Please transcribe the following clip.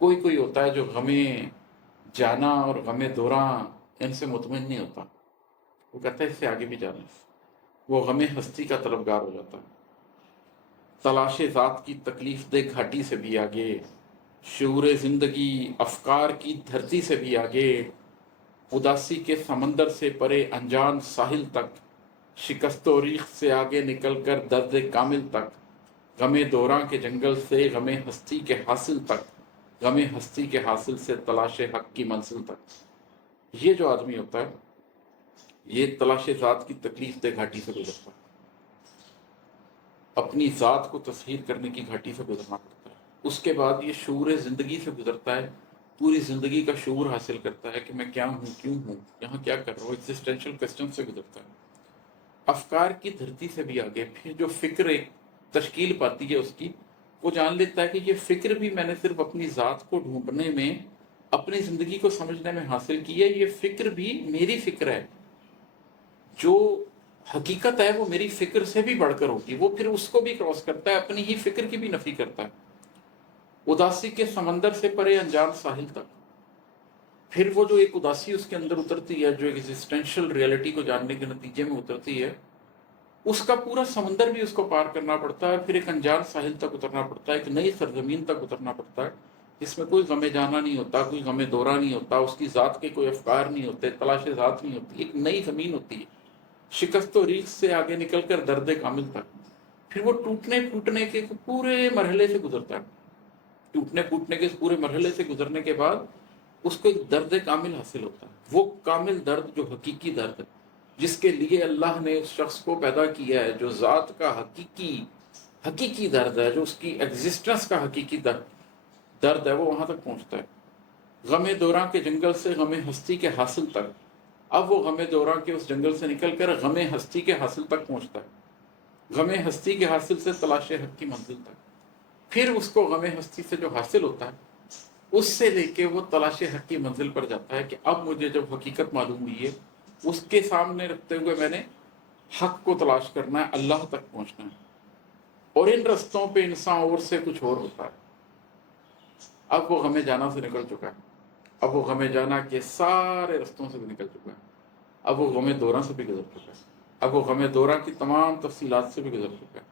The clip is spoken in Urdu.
کوئی کوئی ہوتا ہے جو غم جانا اور غم دوراں ان سے مطمئن نہیں ہوتا، وہ کہتا ہے اس سے آگے بھی جانا ہے، وہ غم ہستی کا طلبگار ہو جاتا ہے۔ تلاش ذات کی تکلیف دہ گھاٹی سے بھی آگے، شعور زندگی افکار کی دھرتی سے بھی آگے، اداسی کے سمندر سے پرے انجان ساحل تک، شکست و ریخت سے آگے نکل کر درد کامل تک، غم دوراں کے جنگل سے غم ہستی کے حاصل تک، غم ہستی کے حاصل سے تلاش حق کی منزل تک۔ یہ جو آدمی ہوتا ہے یہ تلاش ذات کی تکلیف دہ گھاٹی سے گزرتا ہے، اپنی ذات کو تصحیح کرنے کی گھاٹی سے گزرنا پڑتا ہے، اس کے بعد یہ شعور زندگی سے گزرتا ہے، پوری زندگی کا شعور حاصل کرتا ہے کہ میں کیا ہوں، کیوں ہوں، یہاں کیا کر رہا ہوں، ایگزسٹینشل کوسچن سے گزرتا ہے۔ افکار کی دھرتی سے بھی آگے، پھر جو فکر ایک تشکیل پاتی ہے اس کی، وہ جان لیتا ہے کہ یہ فکر بھی میں نے صرف اپنی ذات کو ڈھونڈنے میں، اپنی زندگی کو سمجھنے میں حاصل کی ہے، یہ فکر بھی میری فکر ہے، جو حقیقت ہے وہ میری فکر سے بھی بڑھ کر ہوتی ہے، وہ پھر اس کو بھی کراس کرتا ہے، اپنی ہی فکر کی بھی نفی کرتا ہے۔ اداسی کے سمندر سے پرے انجان ساحل تک، پھر وہ جو ایک اداسی اس کے اندر اترتی ہے، جو ایگزسٹینشل ریئلٹی کو جاننے کے نتیجے میں اترتی ہے، اس کا پورا سمندر بھی اس کو پار کرنا پڑتا ہے، پھر ایک انجان ساحل تک اترنا پڑتا ہے، ایک نئی سرزمین تک اترنا پڑتا ہے، جس میں کوئی غم جانا نہیں ہوتا، کوئی غم دورہ نہیں ہوتا، اس کی ذات کے کوئی افکار نہیں ہوتے، تلاش ذات نہیں ہوتی، ایک نئی زمین ہوتی ہے، شکست و ریخت سے آگے نکل کر درد کامل تک۔ پھر وہ ٹوٹنے پھوٹنے کے پورے مرحلے سے گزرتا ہے، ٹوٹنے پھوٹنے کے پورے مرحلے سے گزرنے کے بعد اس کو ایک درد کامل حاصل ہوتا ہے، وہ کامل درد جو حقیقی درد ہے، جس کے لیے اللہ نے اس شخص کو پیدا کیا ہے، جو ذات کا حقیقی درد ہے، جو اس کی ایگزسٹنس کا حقیقی درد ہے، وہ وہاں تک پہنچتا ہے۔ غم دوراں کے جنگل سے غم ہستی کے حاصل تک، اب وہ غم دوراں کے اس جنگل سے نکل کر غم ہستی کے حاصل تک پہنچتا ہے، غم ہستی کے حاصل سے تلاش حق کی منزل تک۔ پھر اس کو غم ہستی سے جو حاصل ہوتا ہے، اس سے لے کے وہ تلاش حق کی منزل پر جاتا ہے کہ اب مجھے جب حقیقت معلوم ہوئی ہے، اس کے سامنے رکھتے ہوئے میں نے حق کو تلاش کرنا ہے، اللہ تک پہنچنا ہے، اور ان رستوں پہ انسان اور سے کچھ اور ہوتا ہے۔ اب وہ غم جانا سے نکل چکا ہے، اب وہ غم جانا کے سارے رستوں سے بھی نکل چکا ہے، اب وہ غم دوراں سے بھی گزر چکا ہے، اب وہ غم دوراں کی تمام تفصیلات سے بھی گزر چکا ہے،